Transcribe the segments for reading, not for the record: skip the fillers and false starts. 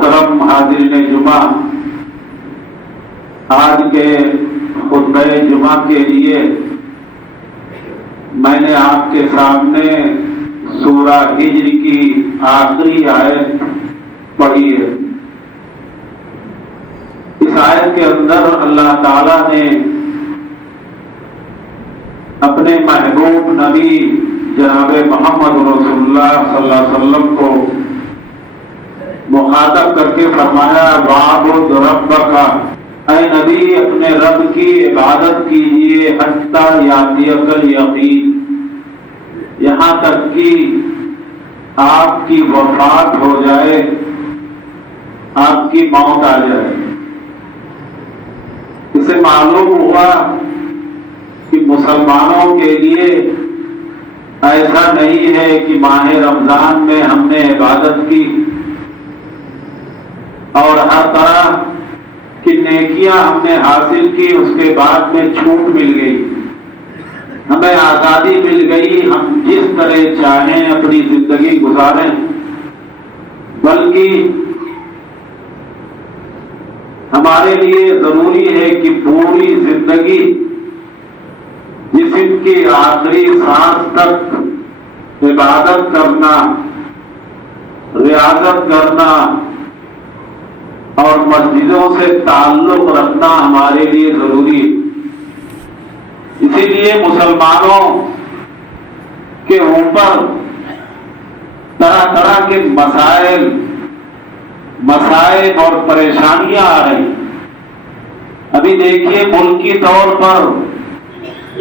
محترم حاضرین جمعہ، آج کے خطبہ جمعہ کے لیے میں نے آپ کے سامنے سورہ ہجر کی آخری آیت پڑھی ہے۔ اس آیت کے اندر اللہ تعالیٰ نے اپنے محبوب نبی جناب محمد رسول اللہ صلی اللہ علیہ وسلم کو مخاطب کر کے فرمایا وَاعْبُدْ رَبَّكَ، اے نبی اپنے رب کی عبادت کیجیے حتیٰ یأتیک الیقین، یہاں تک کہ آپ کی وفات ہو جائے، آپ کی موت آ جائے۔ اسے معلوم ہوا کہ مسلمانوں کے لیے ایسا نہیں ہے کہ ماہ رمضان میں ہم نے عبادت کی اور ہر طرح کی نیکیاں ہم نے حاصل کی، اس کے بعد میں چھوٹ مل گئی، ہمیں آزادی مل گئی، ہم جس طرح چاہیں اپنی زندگی گزاریں، بلکہ ہمارے لیے ضروری ہے کہ پوری زندگی جسم کی آخری سانس تک عبادت کرنا، ریاضت کرنا اور مسجدوں سے تعلق رکھنا ہمارے لیے ضروری ہے۔ اسی لیے مسلمانوں کے اوپر طرح طرح کے مسائل اور پریشانیاں آ رہی۔ ابھی دیکھیے ملکی طور پر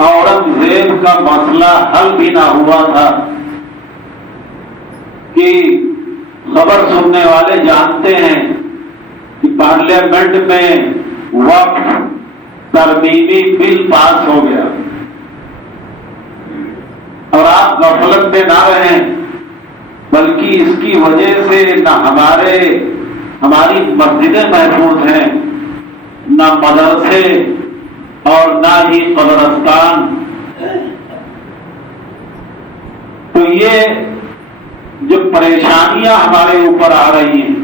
اورنگزیب کا مسئلہ حل بھی نہ ہوا تھا کہ خبر سننے والے جانتے ہیں کہ پارلیمنٹ میں وقف ترمیمی بل پاس ہو گیا، اور آپ غفلت میں نہ رہیں، بلکہ اس کی وجہ سے نہ ہماری مسجدیں محفوظ ہیں، نہ مدرسے اور نہ ہی قبرستان۔ تو یہ جو پریشانیاں ہمارے اوپر آ رہی ہیں،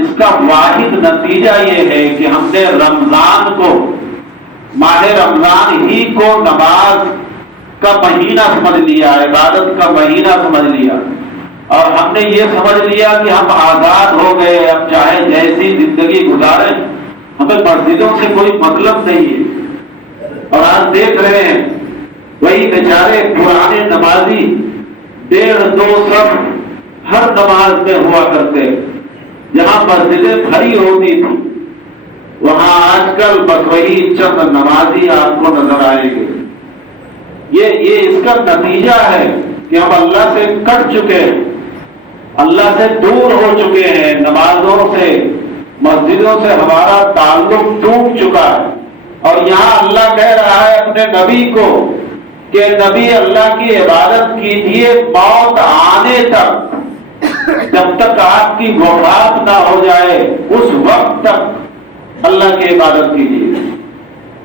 اس کا واحد نتیجہ یہ ہے کہ ہم نے رمضان کو، ماہ رمضان ہی کو نماز کا مہینہ سمجھ لیا، عبادت کا مہینہ سمجھ لیا، اور ہم نے یہ سمجھ لیا کہ ہم آزاد ہو گئے، اب چاہے جیسی زندگی گزاریں، ہمیں مسجدوں سے کوئی مطلب نہیں ہے۔ اور آج دیکھ رہے ہیں وہی بیچارے پرانے نمازی 1.5-2 صف ہر نماز میں ہوا کرتے، جہاں مسجدیں بھری ہوتی تھی، وہاں آج کل بس وہی چند نمازی آپ کو نظر آئے گے۔ یہ اس کا نتیجہ ہے کہ ہم اللہ سے کٹ چکے ہیں، اللہ سے دور ہو چکے ہیں، نمازوں سے، مسجدوں سے ہمارا تعلق ٹوٹ چکا ہے۔ اور یہاں اللہ کہہ رہا ہے اپنے نبی کو کہ نبی اللہ کی عبادت کیجیے موت آنے تک، جب تک آپ کی وفات نہ ہو جائے اس وقت تک اللہ کی عبادت کیجیے۔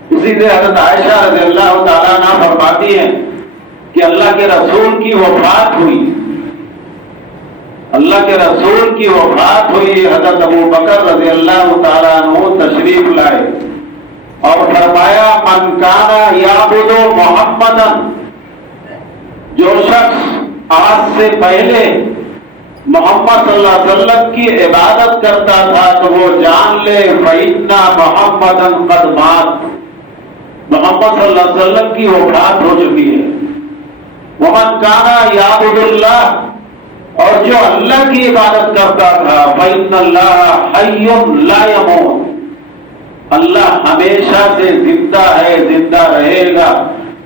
اسی لیے حضرت عائشہ رضی اللہ تعالیٰ عنہا فرماتی ہیں کہ اللہ کے رسول کی وفات ہوئی، اللہ کے رسول کی وفات ہوئی، حضرت ابو بکر رضی اللہ تعالیٰ عنہ تشریف لائے اور فرمایا من کان یعبد محمدا، جو شخص آج سے پہلے محمد صلی اللہ علیہ وسلم کی عبادت کرتا تھا تو وہ جان لے فإن محمدا قد مات، محمد صلی اللہ علیہ وسلم کی وفات ہو چکی ہے۔ ومن کان یعبد اللہ، اور جو اللہ کی عبادت کرتا تھا فإن اللہ حی لا یموت، اللہ ہمیشہ سے زندہ ہے، زندہ رہے گا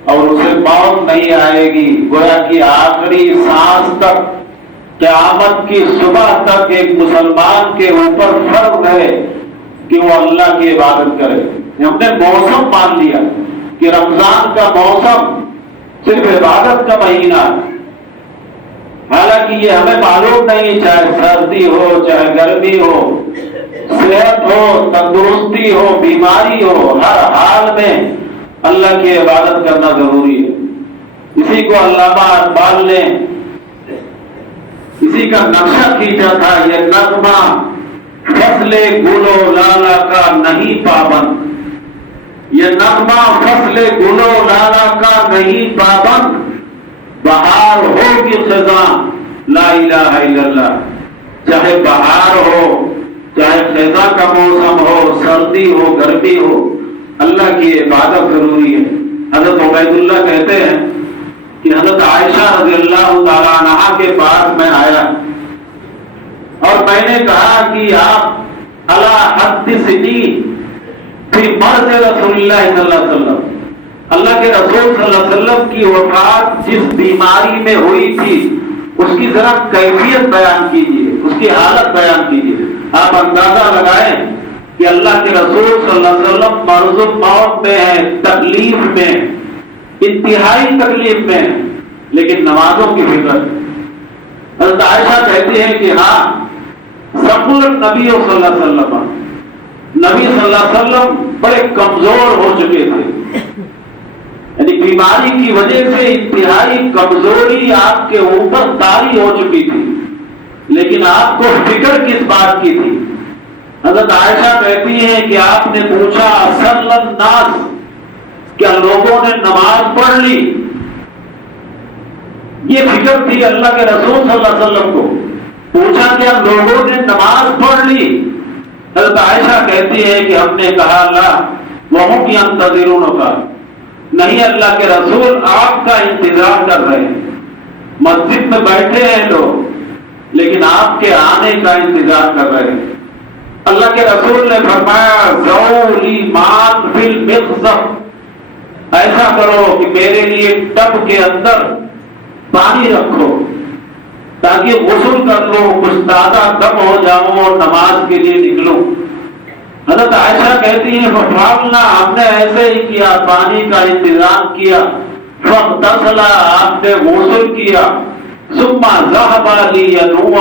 اور اسے موت نہیں آئے گی۔ گویا کہ آخری سانس تک، قیامت کی صبح تک ایک مسلمان کے اوپر فرض ہے کہ وہ اللہ کی عبادت کرے۔ ہم نے موسم مان لیا کہ رمضان کا موسم صرف عبادت کا مہینہ، حالانکہ یہ ہمیں معلوم نہیں، چاہے سردی ہو چاہے گرمی ہو، صحت ہو تندرستی ہو بیماری ہو، ہر حال میں اللہ کی عبادت کرنا ضروری ہے۔ اسی کو علامہ اقبال نے اسی کا نقشہ کھینچا تھا، یہ نغمہ فصل گل و لالا کا نہیں پابند، یہ نغمہ فصل گل و لالا کا نہیں پابند، بہار ہوگی خزاں لا الہ الا اللہ۔ چاہے بہار ہو، چاہے خزاں کا موسم ہو، سردی ہو، گرمی ہو، اللہ کی عبادت ضروری ہے۔ حضرت عبید اللہ کہتے ہیں کہ حضرت عائشہ رضی اللہ تعالیٰ عنہا کے پاس میں آیا اور میں نے کہا کہ آپ الا حدثنی فی مرض رسول اللہ صلی اللہ علیہ وسلم، اللہ کے رسول صلی اللہ علیہ وسلم کی وفات جس بیماری میں ہوئی تھی اس کی ذرا کیفیت بیان کیجیے، اس کی حالت بیان کیجیے۔ آپ اندازہ لگائیں کہ اللہ کے رسول صلی اللہ علیہ وسلم مرض الموت میں ہیں، تکلیف میں، انتہائی تکلیف میں، لیکن نمازوں کی فکر۔ حضرت عائشہ کہتی ہے کہ ہاں ثقل النبی صلی اللہ علیہ وسلم، نبی صلی اللہ علیہ وسلم بڑے کمزور ہو چکے تھے، یعنی بیماری کی وجہ سے انتہائی کمزوری آپ کے اوپر طاری ہو چکی تھی، لیکن آپ کو فکر کس بات کی تھی؟ حضرت عائشہ کہتی ہیں کہ آپ نے پوچھا صلی الناس، کیا لوگوں نے نماز پڑھ لی؟ یہ فکر تھی اللہ کے رسول صلی اللہ علیہ وسلم کو۔ پوچھا کیا لوگوں نے نماز پڑھ لی؟ حضرت عائشہ کہتی ہے کہ ہم نے کہا اللہ وہم ینتظرون کا، نہیں اللہ کے رسول آپ کا انتظار کر رہے ہیں، مسجد میں بیٹھے ہیں لوگ لیکن آپ کے آنے کا انتظار کر رہے ہیں۔ اللہ کے رسول نے فرمایا ذولی مان فی المخزب، ایسا کرو کہ میرے لیے ٹب کے اندر پانی رکھو تاکہ غسل کر لو، کچھ تازہ دم ہو جاؤں اور نماز کے لیے نکلوں۔ حضرت عائشہ کہتی ہیں فَفَعَلْنَا، ہم نے ایسے ہی کیا، پانی کا انتظام کیا، فَاغْتَسَلَ، آپ نے غسل کیا، ثُمَّ ذَهَبَ لِيَنُوَّ،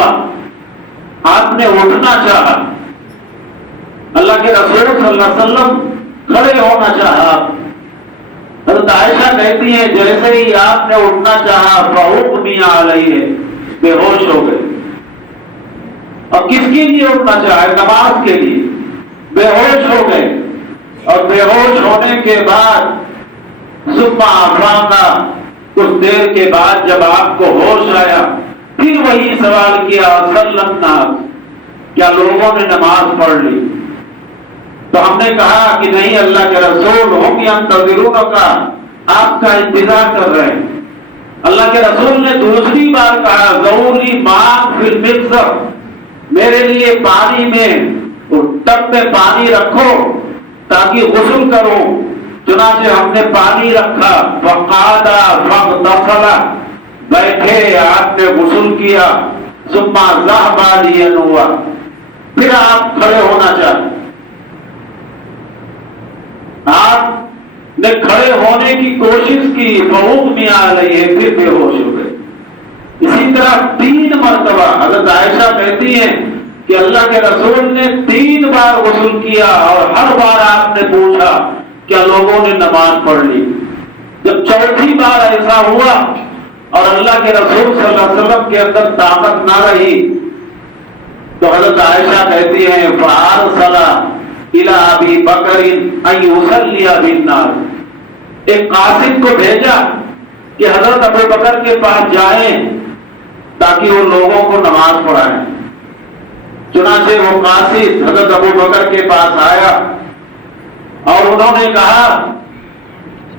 آپ نے اٹھنا چاہا، اللہ کے رسول صلی اللہ علیہ وسلم کھڑے ہونا چاہا۔ حضرت عائشہ کہتی ہیں جیسے ہی آپ نے اٹھنا چاہا فَأُغْمِيَ عَلَيْهِ، بے ہوش ہو گئے۔ اور کس کے لیے اٹھنا چاہے؟ نماز کے لیے بے ہوش ہو گئے، اور بے ہوش ہونے کے بعد ثم افاقا، کچھ دیر کے بعد جب آپ کو ہوش آیا پھر وہی سوال کیا صلی الناس، کیا لوگوں نے نماز پڑھ لی؟ تو ہم نے کہا کہ نہیں اللہ کے رسول ہم ینتظرون کا، آپ کا انتظار کر رہے ہیں۔ اللہ کے رسول نے دوسری بار کہا ضروری ماء فی المخزب، میرے لیے پانی میں ٹب میں پانی رکھو تاکہ غسل کروں۔ چنانچہ ہم نے پانی رکھا، فقعد فاغتسل، بیٹھے آپ نے غسل کیا، ثم ذهب لينوء، پھر آپ کھڑے ہونا چاہتے، آپ نے کھڑے ہونے کی کوشش کی، فَأُغْمِيَ عَلَيْهِ، پھر بے ہوش ہو گئے۔ اسی طرح 3 مرتبہ حضرت عائشہ کہتی ہیں کہ اللہ کے رسول نے 3 بار غسل کیا اور ہر بار آپ نے پوچھا کیا لوگوں نے نماز پڑھ لی۔ جب چوتھی بار ایسا ہوا اور اللہ کے رسول صلی اللہ علیہ وسلم کے اندر طاقت نہ رہی تو حضرت عائشہ کہتی ہیں فَأَرْسَلَ إِلَىٰ أَبِي بَكْرٍ أَن يُصَلِّيَ بِالنَّاسِ، ایک قاصد کو بھیجا کہ حضرت ابو بکر کے پاس جائیں تاکہ وہ لوگوں کو نماز پڑھائیں۔ چنانچہ وہ قاصد حضرت ابو بکر کے پاس آیا اور انہوں نے کہا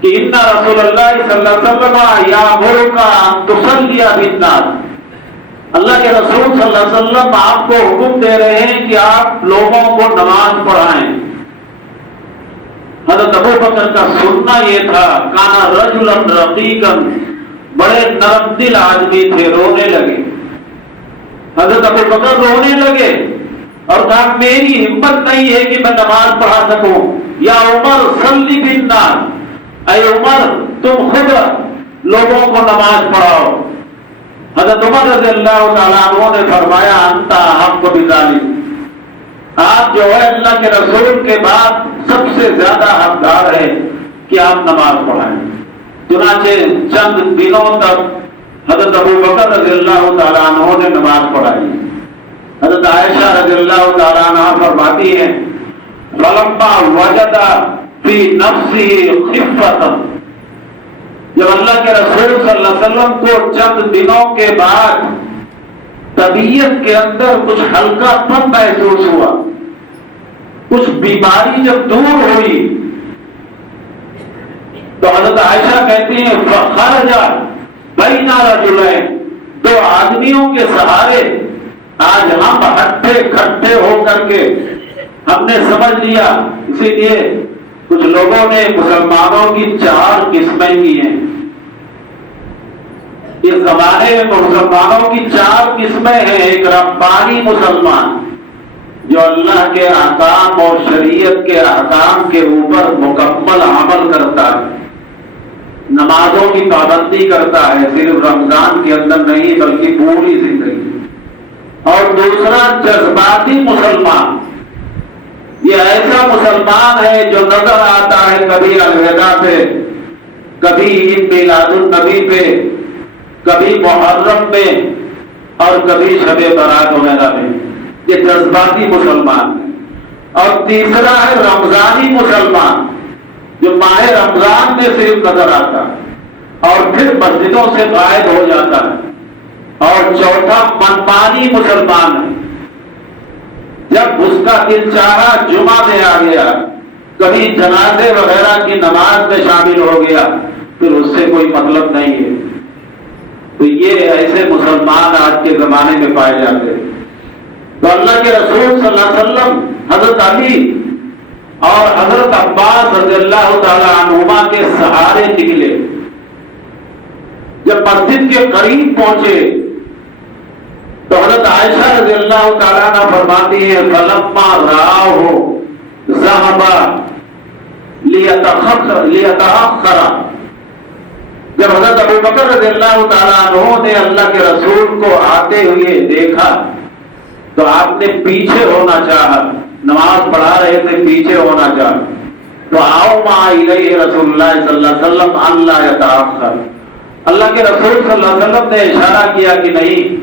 کہ ان رسول اللہ صلی اللہ علیہ وسلم یامرک ان تصلی بالناس، اللہ کے رسول صلی اللہ علیہ وسلم آپ کو حکم دے رہے ہیں کہ آپ لوگوں کو نماز پڑھائیں۔ حضرت ابو بکر کا سننا یہ تھا، کانا رجلا رقیقا، بڑے نرم دل آدمی تھے، رونے لگے۔ حضرت ابو بکر رونے لگے اور کہا میری ہمت نہیں ہے کہ میں نماز پڑھا سکوں، یا عمر صلی بالناس، اے عمر تم خود لوگوں کو نماز پڑھاؤ۔ حضرت عمر رضی اللہ تعالیٰ عنہ نے فرمایا انت احق بذلک، آپ جو ہے اللہ کے رسول کے بعد سب سے زیادہ حقدار ہے کہ آپ نماز پڑھائیں۔ چنانچہ چند دنوں تک حضرت ابو بکر رضی اللہ تعالیٰ عنہ نے نماز پڑھائی۔ حضرت عائشہ رضی اللہ تعالیٰ عنہ فرماتی ہیں فلما وجد فی نفسہ خفۃ، جب اللہ کے رسول صلی اللہ علیہ وسلم کو چند دنوں کے بعد طبیعت کے اندر کچھ ہلکا پن محسوس ہوا، کچھ بیماری جب دور ہوئی، تو حضرت عائشہ کہتی ہیں فخرج بین رجلین، دو آدمیوں کے سہارے آج ہم ہٹے کھٹے ہو کر کے ہم نے سمجھ لیا، اسی لیے کچھ لوگوں نے مسلمانوں کی 4 قسمیں کی ہیں۔ اس زمانے میں مسلمانوں کی 4 قسمیں ہیں۔ ایک ربانی مسلمان جو اللہ کے احکام اور شریعت کے احکام کے اوپر مکمل عمل کرتا ہے، نمازوں کی پابندی کرتا ہے، صرف رمضان کے اندر نہیں بلکہ پوری زندگی۔ اور دوسرا جذباتی مسلمان، یہ ایسا مسلمان ہے جو نظر آتا ہے کبھی الوداع پہ، کبھی عید میلاد النبی پہ، کبھی محرم میں اور کبھی شب برات وغیرہ میں، یہ جذباتی مسلمان ہے۔ اور تیسرا ہے رمضانی مسلمان جو ماہ رمضان میں صرف نظر آتا ہے اور پھر مسجدوں سے غائب ہو جاتا ہے۔ اور چوتھا منمانی مسلمان ہے، جب اس کا دل چاہا جمعہ میں آ گیا، کبھی جنازے وغیرہ کی نماز میں شامل ہو گیا، پھر اس سے کوئی مطلب نہیں ہے۔ تو یہ ایسے مسلمان آج کے زمانے میں پائے جاتے ہیں۔ تو اللہ کے رسول صلی اللہ علیہ وسلم حضرت علی اور حضرت عباس رضی اللہ تعالی عنہما کے سہارے نکلے۔ جب مسجد کے قریب پہنچے تو حضرت عائشہ رضی اللہ تعالیٰ عنہ فرماتی ہے فلما رآہ ذهب لیتأخر، جب حضرت ابو بکر رضی اللہ تعالیٰ عنہ نے اللہ کے رسول کو آتے ہوئے دیکھا تو آپ نے پیچھے ہونا چاہا، نماز پڑھا رہے تھے پیچھے ہونا چاہا، تو آؤ ما الیہ رسول اللہ صلی اللہ علیہ وسلم ان لا یتأخر، اللہ کے رسول صلی اللہ علیہ وسلم نے اشارہ کیا کہ نہیں،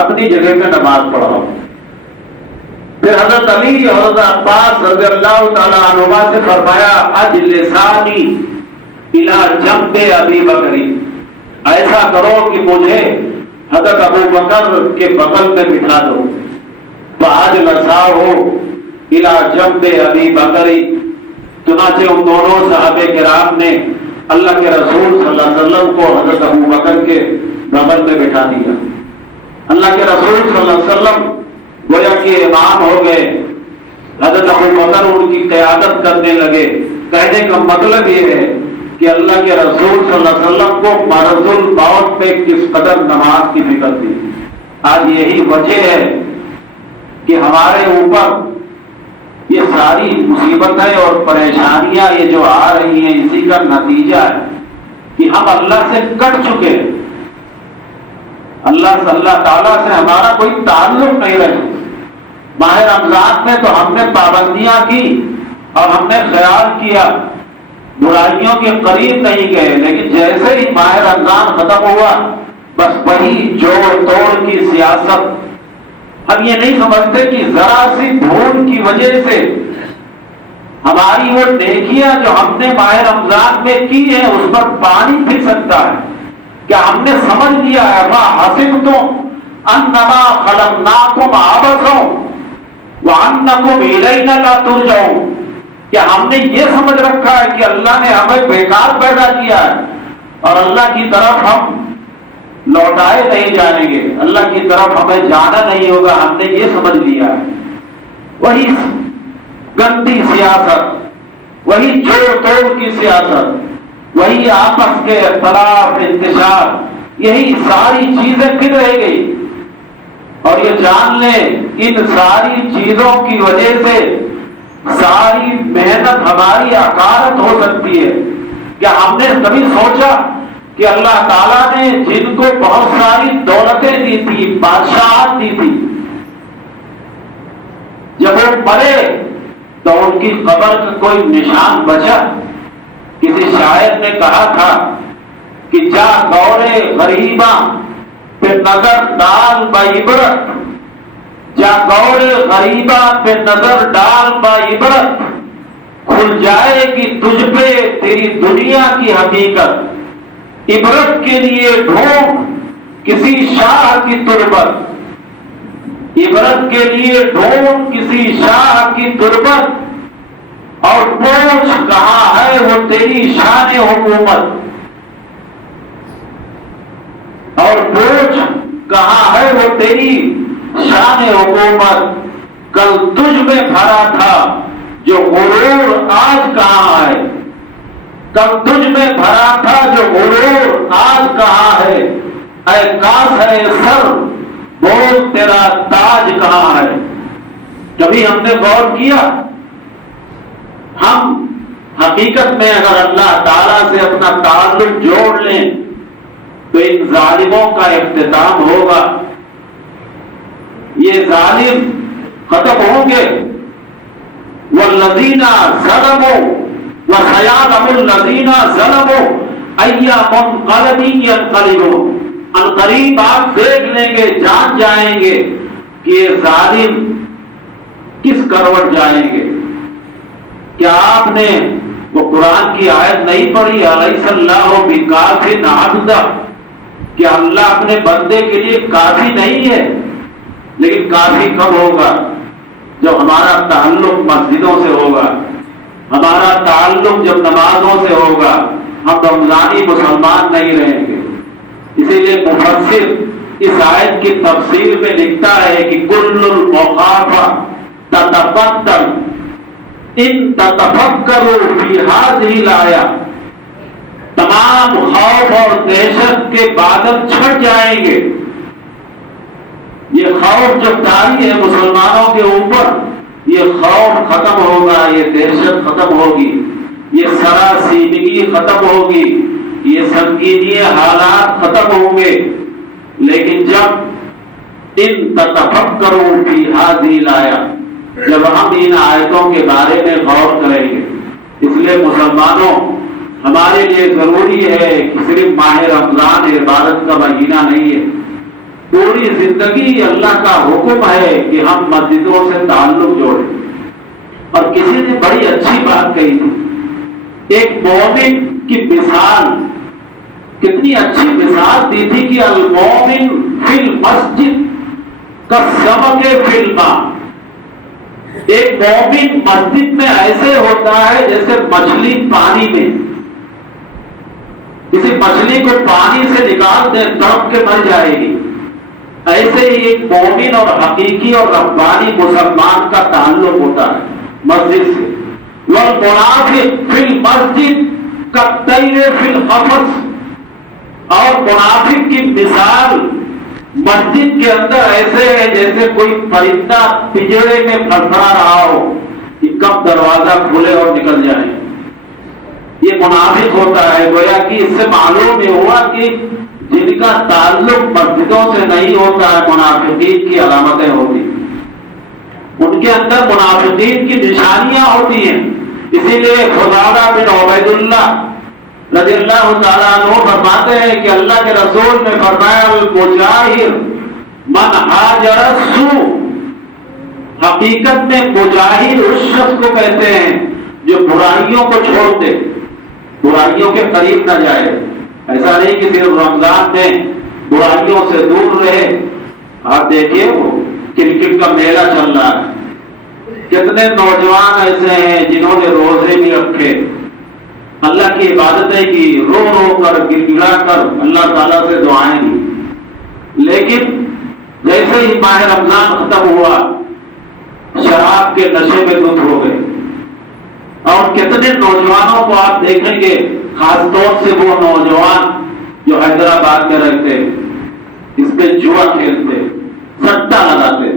اپنی جگہ پہ نماز پڑھاؤ۔ پھر حضرت علی اور حضرت عباس رضی اللہ تعالیٰ عنہما سے فرمایا اجلسانی الی جنب ابی بکر، ایسا کرو کہ مجھے حضرت ابو بکر کے بغل میں بٹھا دو۔ فاجلساہ الی جنب ابی بکر، چنانچہ ان دونوں صحابہ کرام نے اللہ کے رسول صلی اللہ علیہ وسلم کو حضرت ابو بکر کے بغل میں بٹھا دیا۔ اللہ کے رسول صلی اللہ علیہ وسلم گویا کہ امام ہو گئے، حضرت ابو بکر ان کی قیادت کرنے لگے۔ کہنے کا مطلب یہ ہے کہ اللہ کے رسول صلی اللہ علیہ وسلم کو مرض الموت پہ کس قدر نماز کی فکر تھی۔ آج یہی وجہ ہے کہ ہمارے اوپر یہ ساری مصیبتیں اور پریشانیاں یہ جو آ رہی ہیں، اسی کا نتیجہ ہے کہ ہم اللہ سے کٹ چکے ہیں، اللہ تعالیٰ سے ہمارا کوئی تعلق نہیں رہا۔ ماہ رمضان میں تو ہم نے پابندیاں کی اور ہم نے خیال کیا، برائیوں کے قریب نہیں گئے، لیکن جیسے ہی ماہ رمضان ختم ہوا بس وہی جوڑ توڑ کی سیاست۔ ہم یہ نہیں سمجھتے کہ ذرا سی بھول کی وجہ سے ہماری وہ نیکیاں جو ہم نے ماہ رمضان میں کی ہیں اس پر پانی پھر سکتا ہے۔ کیا ہم نے سمجھ لیا ہے ما حسبتم انما خلقناکم عبثا وانکم الینا لا ترجعون، کیا ہم نے یہ سمجھ رکھا ہے کہ اللہ نے ہمیں بیکار پیدا کیا ہے اور اللہ کی طرف ہم لوٹائے نہیں جائیں گے، اللہ کی طرف ہمیں جانا نہیں ہوگا، ہم نے یہ سمجھ لیا ہے۔ وہی گندی سیاست، وہی جوڑ توڑ کی سیاست، وہی آپس کے اختلاف انتشار، یہی ساری چیزیں پھر رہ گئی۔ اور یہ جان لیں ان ساری چیزوں کی وجہ سے ساری محنت ہماری عقارت ہو سکتی ہے۔ کیا ہم نے کبھی سوچا کہ اللہ تعالیٰ نے جن کو بہت ساری دولتیں دی تھی، بادشاہت دی تھی، جب وہ مرے تو ان کی قبر کا کوئی نشان بچا؟ کسی شاعر نے کہا تھا کہ جا دورے غریباں پہ نظر ڈال بعبرت، جا گور غریبہ پہ نظر ڈال با عبرت، کھل جائے گی تجھ پہ تیری دنیا کی حقیقت، عبرت کے لیے ڈھونڈ کسی شاہ کی تربت، عبرت کے لیے ڈھونڈ کسی شاہ کی تربت، اور پوچھ کہاں ہے وہ تیری شان حکومت، اور پوچھ کہاں ہے وہ تیری شان حکومت، کل تجھ میں بھرا تھا جو غرور آج کہاں ہے، کل تجھ میں بھرا تھا جو غرور آج کہاں ہے، اے کاش ہے سر بول تیرا تاج کہاں ہے۔ کبھی ہم نے غور کیا، ہم حقیقت میں اگر اللہ تعالیٰ سے اپنا تعلق جوڑ لیں تو ان ظالموں کا اختتام ہوگا، یہ ظالم ختم ہوں گے۔ والذین ظلموا وسیعلم الذین ظلموا ای منقلب ینقلبون، عنقریب آپ دیکھ لیں گے، جان جائیں گے کہ یہ ظالم کس کروٹ جائیں گے۔ کیا آپ نے وہ قرآن کی آیت نہیں پڑھی، الیس اللہ بکاف عبدہ، کہ اللہ اپنے بندے کے لیے کافی نہیں ہے؟ لیکن کافی کب ہوگا؟ جب ہمارا تعلق مسجدوں سے ہوگا، ہمارا تعلق جب نمازوں سے ہوگا، ہم رمضانی مسلمان نہیں رہیں گے۔ اسی لیے مفسر اس آیت کی تفسیر میں لکھتا ہے کہ کل المخاف تتبدل ان تتفکروا فی ہذہ الآیہ، تمام خوف اور دہشت کے بادل چھٹ جائیں گے۔ یہ خوف جو طاری ہے مسلمانوں کے اوپر، یہ خوف ختم ہوگا، یہ دہشت ختم ہوگی، یہ سراسیمگی ختم ہوگی، یہ سنگینی حالات ختم ہوں گے۔ لیکن جب ان تتفکروا فی ہذہ الآیہ، جب ہم ان آیتوں کے بارے میں غور کریں گے، اس لیے مسلمانوں ہمارے لیے ضروری ہے کہ صرف ماہ رمضان عبادت کا مہینہ نہیں ہے، پوری زندگی اللہ کا حکم ہے کہ ہم مسجدوں سے تعلق جوڑیں۔ اور کسی نے بڑی اچھی بات کہی تھی، ایک مومن کی مثال، کتنی اچھی مثال دی تھی کہ المومن فی المسجد کالسمک فی الماء، ایک مومن مسجد میں ایسے ہوتا ہے جیسے مچھلی پانی میں، کسی مچھلی کو پانی سے نکال دیں تڑپ کے مر جائے گی، ایسے ہی ایک مومن اور حقیقی اور ربانی مسلمان کا تعلق ہوتا ہے مسجد سے۔ والمنافق فی المسجد کالطیر فی القفص، اور منافق کی مثال مسجد کے اندر ایسے ہے جیسے کوئی پرندہ پنجرے میں پھڑپڑا رہا ہو کہ کب دروازہ کھلے اور نکل جائے۔ یہ منافق ہوتا ہے، گویا کہ اس سے معلوم یہ ہوا کہ جن کا تعلق مسجدوں سے نہیں ہوتا ہے منافقین کی علامتیں ہوتی، ان کے اندر منافقین کی نشانیاں ہوتی ہیں۔ اسی لیے خزادہ بن عبید اللہ رضی اللہ تعالیٰ عنہ فرماتے ہیں کہ اللہ کے رسول نے فرمایا المجاہر من ہاجر السوء، حقیقت میں مجاہر اس شخص کو کہتے ہیں جو برائیوں کو چھوڑ دے، برائیوں کے قریب نہ جائے۔ ایسا نہیں کہ صرف رمضان میں برائیوں سے دور رہے۔ آپ دیکھیے وہ کرکٹ کا میلہ چل رہا ہے، کتنے نوجوان ایسے ہیں جنہوں نے روزے بھی رکھے، اللہ کی عبادتیں کی، رو رو کر گر گرا کر اللہ تعالیٰ سے دعائیں کی، لیکن جیسے ہی ماہ رمضان ختم ہوا شراب کے نشے میں دھت ہو گئے۔ اور کتنے نوجوانوں کو آپ دیکھیں گے، خاص طور سے وہ نوجوان جو حیدرآباد میں رہتے، اس پہ جوا کھیلتے، سٹا لگاتے،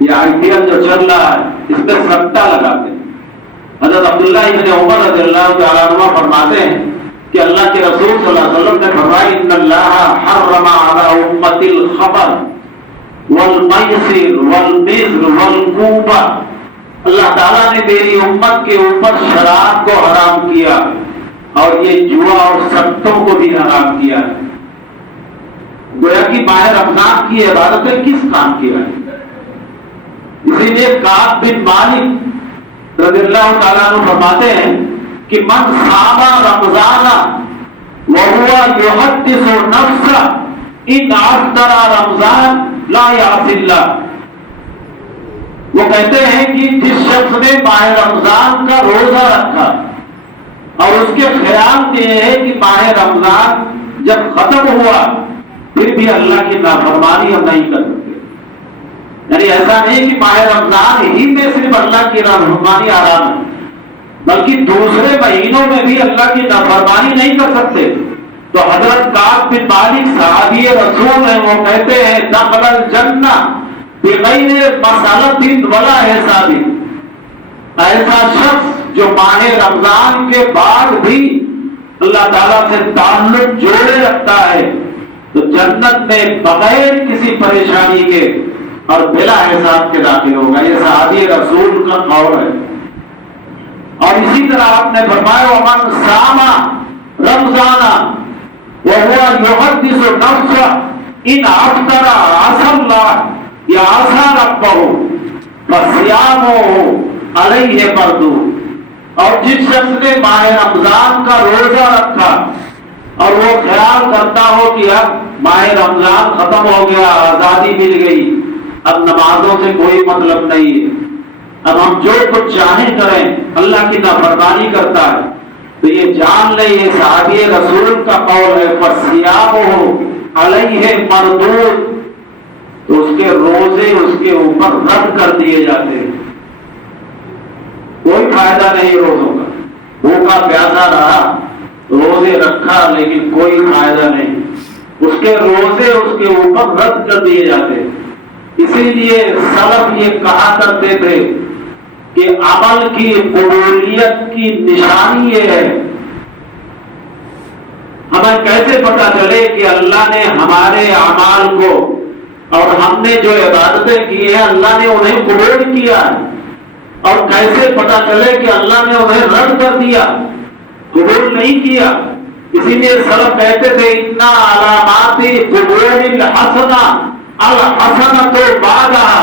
یہ IPL جو چل رہا ہے اس پہ سٹا لگاتے۔ حضرت عبداللہ ابن عمر رضی اللہ تعالیٰ عنہ فرماتے ہیں کہ اللہ کے رسول صلی اللہ علیہ وسلم نے فرمایا ان اللہ حرم علی امت الخمر والمیسر والمزر والکوبہ، اللہ تعالیٰ نے میری امت کے اوپر شراب کو حرام کیا اور یہ جوا اور سٹوں کو بھی حرام کیا۔ گویا کہ ماہ رمضان کی عبادتیں کس کام کی ہیں؟ اسی لیے کعب بن مالک رضی اللہ تعالیٰ عنہ فرماتے ہیں کہ من صام رمضان وهو يحدث نفسه ان افطر رمضان لا يعصي اللہ. وہ کہتے ہیں کہ جس شخص نے ماہ رمضان کا روزہ رکھا اور اس کے خیال میں یہ ہے کہ ماہ رمضان جب ختم ہوا پھر بھی اللہ کی نافرمانی ہم نہیں کر سکتے. یعنی ایسا نہیں کہ ماہ رمضان ہی میں صرف اللہ کی نافرمانی آرام ہے، بلکہ دوسرے مہینوں میں بھی اللہ کی نافرمانی نہیں کر سکتے. تو حضرت کعب بن مالک صحابی رسول ہیں، وہ کہتے ہیں دخل الجنہ بغیر مسالۃ ولا حساب. ایسا شخص جو ماہ رمضان کے بعد بھی اللہ تعالیٰ سے تعلق جوڑے رکھتا ہے تو جنت میں بغیر کسی پریشانی کے اور بلا حساب کے داخل ہوگا. یہ صحابی رسول کا قول ہے. اور اسی طرح آپ نے فرمایا ومن صام رمضان وهو يحدث نفسه ان افطر عصى الله یا عصى ربه فصيامه علیہ مردود. اور جس شخص نے ماہ رمضان کا روزہ رکھا اور وہ خیال کرتا ہو کہ اب ماہ رمضان ختم ہو گیا، آزادی مل گئی، اب نمازوں سے کوئی مطلب نہیں ہے، اب ہم جو کچھ چاہیں کریں، اللہ کی نافرمانی کرتا ہے، تو یہ جان لے یہ صحابی رسول کا قول ہے فصیامہ علیہ مردود. تو اس کے روزے اس کے اوپر رد کر دیے جاتے ہیں. کوئی فائدہ نہیں روزوں کا. بھوکا پیاسا رہا، روزے رکھا لیکن کوئی فائدہ نہیں، اس کے روزے اس کے اوپر رد کر دیے جاتے ہیں. اسی لیے سلف یہ کہا کرتے تھے کہ عمل کی قبولیت کی نشانی یہ ہے. ہمیں کیسے پتا چلے کہ اللہ نے ہمارے اعمال کو اور ہم نے جو عبادتیں کی ہیں اللہ نے انہیں قبول کیا ہے، اور کیسے پتا چلے کہ اللہ نے انہیں رد کر دیا، قبول نہیں کیا. اسی لیے سلف کہتے تھے اتنا علامات قبول الحسنہ الحسنۃ بعدہا.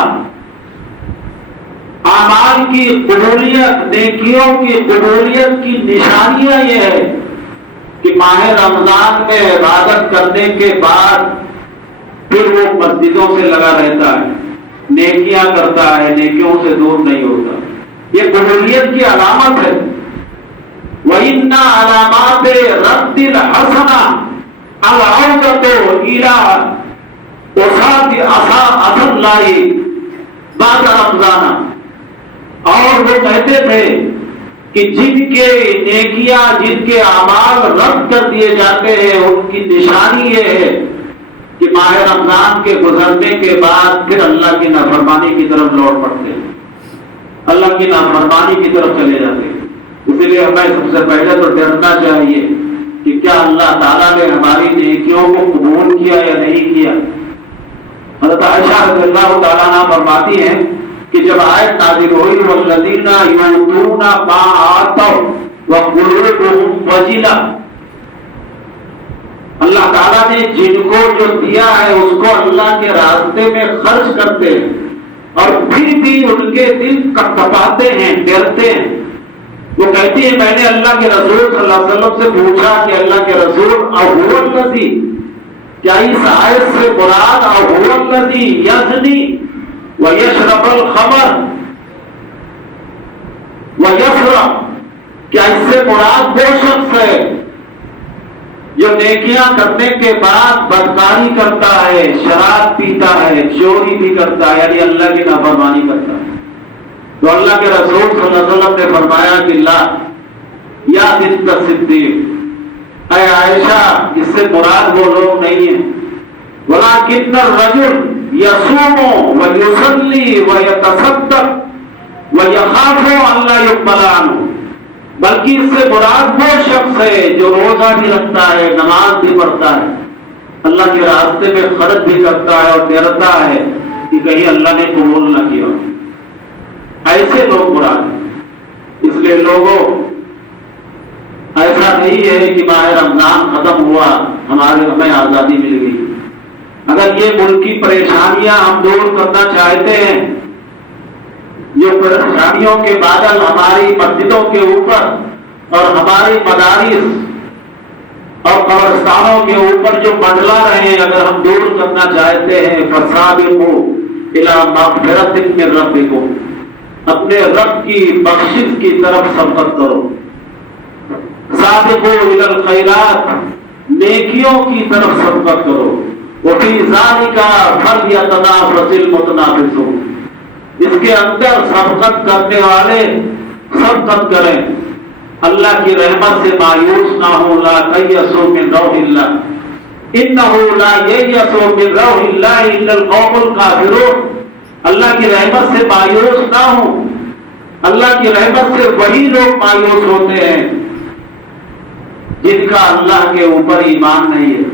اعمال کی قبولیت، نیکیوں کی قبولیت کی نشانیاں یہ ہے کہ ماہ رمضان میں عبادت کرنے کے بعد پھر وہ مسجدوں سے لگا رہتا ہے، نیکیاں کرتا ہے، نیکیوں سے دور نہیں ہوتا. یہ قبولیت کی علامت ہے. وَإِنَّ عَلَامَاتِ رَدِّ الْحَسَنَةِ الْعَوْدَةُ إِلَىٰ وَصَاةِ عَصَى اللَّهِ بَعْدَ رَمْضَانَ. اور وہ کہتے تھے کہ جن کے نیکیاں، جن کے اعمال رد کر دیے جاتے ہیں ان کی نشانی یہ ہے کہ ماہ رمضان کے گزرنے کے بعد پھر اللہ کی نافرمانی کی طرف لوٹ پڑتے ہیں، اللہ کی نافرمانی کی طرف چلے جاتے ہیں. اسی لیے ہمیں سب سے پہلے تو ڈرنا چاہیے کہ کیا اللہ تعالیٰ نے ہماری نیکیوں کو قبول کیا یا نہیں کیا. حضرت عائشہ رضی اللہ تعالیٰ عنہا فرماتی ہیں کہ جب آیت نازل ہوئی والذین یؤتون ما آتوا وقلوبهم وجلہ، اللہ تعالیٰ نے جن کو جو دیا ہے اس کو اللہ کے راستے میں خرچ کرتے ہیں اور پھر بھی ان کے دل کپکپاتے ہیں، ڈرتے ہیں. وہ کہتی ہے میں نے اللہ کے رسول صلی اللہ علیہ وسلم سے پوچھا کہ اللہ کے رسول اہو الذی، کیا اس آیت سے مراد اہو الذی یزنی ویشرب الخمر ویسرق، کیا اس سے مراد وہ شخص ہے جو نیکیاں کرنے کے بعد بدکاری کرتا ہے، شراب پیتا ہے، چوری بھی کرتا ہے، یعنی اللہ کی نافرمانی کرتا ہے. تو اللہ کے رسول صلی اللہ علیہ وسلم نے فرمایا کہ لا یا بنت صدیق، اے عائشہ اس سے مراد وہ لوگ نہیں ہیں. ولکن الرجل یصوم ویصلی ویتصدق ویخاف ان لا یقبل عنہ، بلکہ اس سے مراد وہ شخص ہے جو روزہ بھی رکھتا ہے، نماز بھی پڑھتا ہے، اللہ کے راستے میں خرچ بھی کرتا ہے اور ڈرتا ہے کہ کہیں اللہ نے قبول نہ کیا. ایسے لوگ مراد ہیں. اس لیے لوگوں ایسا نہیں ہے کہ ماہ رمضان ختم ہوا ہمیں آزادی مل گئی. اگر یہ ملکی پریشانیاں ہم دور کرنا چاہتے ہیں، یہ پریشانیوں کے بادل ہماری مسجدوں کے اوپر اور ہماری مدارس اور قبرستانوں کے اوپر جو منڈلا رہے ہیں، اگر ہم دور کرنا چاہتے ہیں، فسابقوا الی مغفرۃ من ربکم، اپنے رب کی بخشش کی طرف سبقت کرو، سابقوا الی الخیرات، نیکیوں کی طرف سبقت کرو، وفی ذالک فلیتنافس المتنافسون، اس کے اندر سبقت کرنے والے سبقت کریں، اللہ کی رحمت سے مایوس نہ ہو، لا تیأسوا من روح اللہ انہ لا ییأس من روح اللہ الا القوم الکافرون، اللہ کی رحمت سے مایوس نہ ہو، اللہ کی رحمت سے وہی لوگ مایوس ہوتے ہیں جن کا اللہ کے اوپر ایمان نہیں ہے۔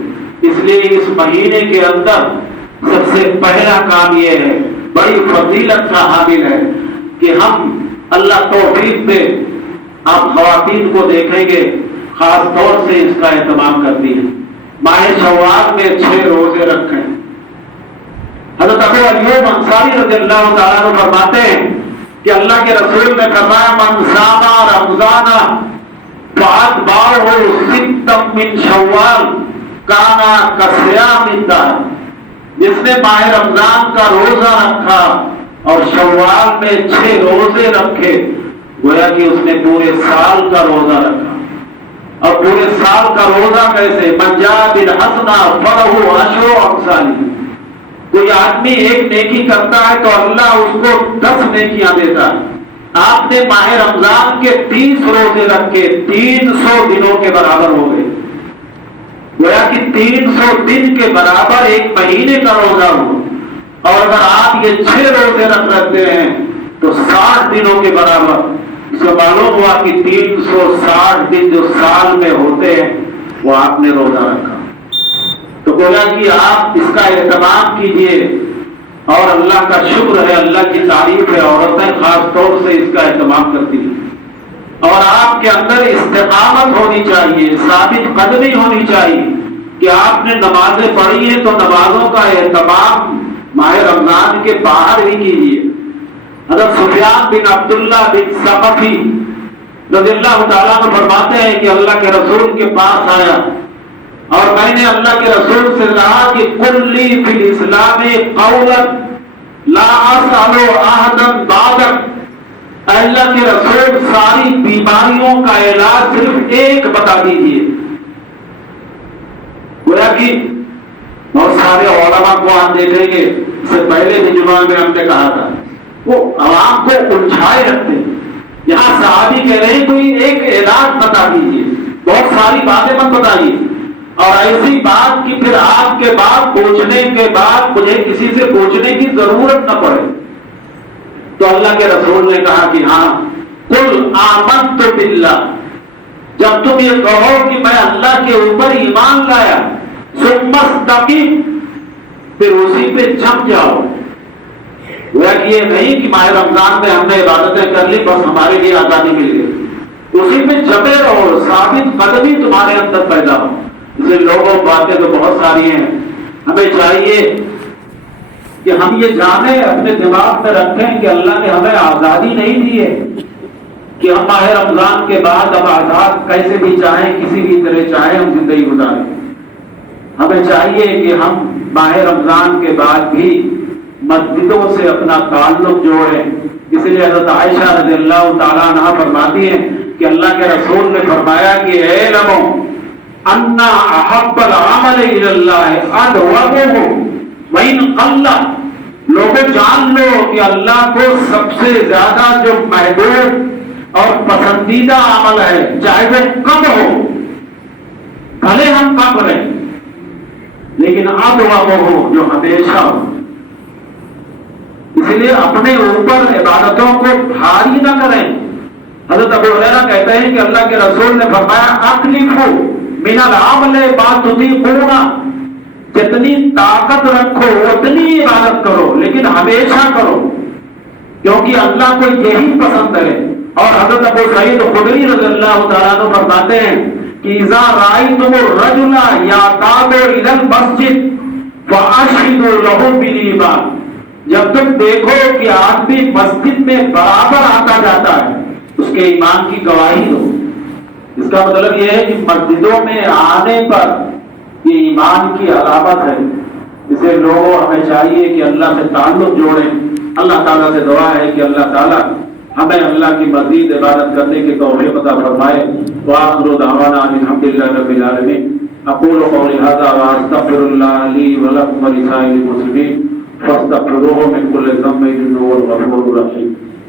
اس لیے اس مہینے کے اندر سب سے پہلا کام یہ ہے، بڑی فضیلت کا حامل ہے کہ ہم اللہ توفیق دے، آپ خواتین کو دیکھیں گے خاص طور سے اس کا اہتمام کرتی ہیں، ماہ شوال میں 6 روزے رکھیں۔ حضرت ابو ایوب انصاری رضی اللہ تعالیٰ عنہ فرماتے ہیں کہ اللہ کے رسول نے فرمایا من صام رمضان فأتبعه ستا من شوال کان کصیام الدہر، جس نے ماہ رمضان کا روزہ رکھا اور شوال میں 6 روزے رکھے، گویا کہ اس نے پورے سال کا روزہ رکھا۔ اور پورے سال کا روزہ کیسے؟ من جاء بالحسنہ فلہ عشر امثالہ، کوئی آدمی ایک نیکی کرتا ہے تو اللہ اس کو 10 نیکیاں دیتا ہے۔ آپ نے ماہ رمضان کے 30 روزے رکھے، 300 دنوں کے برابر ہو گئے، گویا کہ 300 دن کے برابر ایک مہینے کا روزہ ہوا۔ اور اگر آپ یہ 6 روزے رکھتے ہیں تو 60 دنوں کے برابر، اس سے معلوم ہوا کہ 360 دن جو سال میں ہوتے ہیں وہ آپ نے روزہ رکھا۔ تو گویا کہ آپ اس کا اہتمام کیجئے، اور اللہ کا شکر ہے، اللہ کی تعریف ہے، عورتیں خاص طور سے اس کا اہتمام کرتی ہیں۔ اور آپ کے اندر استقامت ہونی چاہیے، ثابت قدمی ہونی چاہیے کہ آپ نے نمازیں پڑھی ہیں تو نمازوں کا اہتمام ماہ رمضان کے باہر ہی کیجیے۔ حضرت سفیان بن عبداللہ بن ثقفی رضی اللہ تعالیٰ عنہ فرماتے ہیں کہ اللہ کے رسول کے پاس آیا اور میں نے اللہ کے رسول سے کہا کہ قل لی فی الاسلام قولا لا اسأل احدا بعدک، اے اللہ کے رسول ساری بیماریوں کا علاج صرف ایک بتا دیجیے۔ گویا کہ بہت سارے علماء کو آپ دیکھیں گے، اس سے پہلے بھی جمعہ میں ہم نے کہا تھا، وہ عوام کو الجھائے رکھتے ہیں۔ یہاں صحابی کہہ رہے ہیں کوئی ایک علاج بتا دیجیے، بہت ساری باتیں مت بتائیے، اور ایسی بات کہ پھر آپ کے بعد پوچھنے کے بعد مجھے کسی سے پوچھنے کی ضرورت نہ پڑے۔ تو اللہ کے رسول نے کہا کہ ہاں قل آمنت باللہ، جب تم یہ کہو کہ میں اللہ کے اوپر ایمان لایا، ثم استقم، پھر اسی پہ جم جاؤ۔ گویا کہ یہ نہیں کہ ماہ رمضان میں ہم نے عبادتیں کر لی بس ہمارے لیے آزادی مل گئی، اسی پہ جمے رہو، ثابت قدمی تمہارے اندر پیدا ہو۔ اسے لوگوں باتیں تو بہت ساری ہیں، ہمیں چاہیے کہ ہم یہ جانیں، اپنے دماغ میں رکھیں کہ اللہ نے ہمیں آزادی نہیں دی ہے کہ ہم ماہ رمضان کے بعد اب آزاد کیسے بھی چاہیں، کسی بھی طرح چاہیں ہم زندگی گزاریں۔ ہمیں چاہیے کہ ہم ماہ رمضان کے بعد بھی مسجدوں سے اپنا تعلق جوڑیں۔ اس لیے حضرت عائشہ رضی اللہ تعالیٰ عنہ فرماتی ہیں کہ اللہ کے رسول نے فرمایا کہ اعلموا ان احب العمل الى اللہ ادومہ وان قل، لوگوں جان لو کہ اللہ کو سب سے زیادہ جو محبوب اور پسندیدہ عمل ہے، چاہے وہ کم ہو، بھلے ہم کم رہیں لیکن ادومہ ہو، جو ہمیشہ ہو۔ اسی لیے اپنے اوپر عبادتوں کو بھاری نہ کریں۔ حضرت ابو ہریرہ کہتے ہیں کہ اللہ کے رسول نے فرمایا اکلفوا من العمل ما تطیقون، جتنی طاقت رکھو اتنی عبادت کرو لیکن ہمیشہ کرو، کیونکہ اللہ کو یہی پسند ہے۔ اور حضرت ابو سعید خدری رضی اللہ تعالیٰ عنہ فرماتے ہیں کہ اذا رأیتم الرجل یعتاد الی المسجد فَأَشْهِدُوا لَهُ بِالْإِيمَانِ، جب تم دیکھو کہ آدمی مسجد میں برابر آتا جاتا ہے اس کے ایمان کی گواہی دو۔ اس کا مطلب یہ ہے کہ مسجدوں میں آنے پر یہ ایمان کی علامت ہے۔ اسے لوگوں ہمیں چاہیے کہ اللہ سے تعلق جوڑیں۔ اللہ تعالیٰ سے دعا ہے کہ اللہ تعالیٰ ہمیں اللہ کی مزید عبادت کرنے کی توفیق عطا فرمائے۔ وآخر دعوانا ان الحمد للہ رب العالمین۔ اقول قولی ھذا واستغفر اللہ لی ولکم ولسائر المسلمین فاستغفروہ من کل ذنب انہ هو الغفور الرحیم۔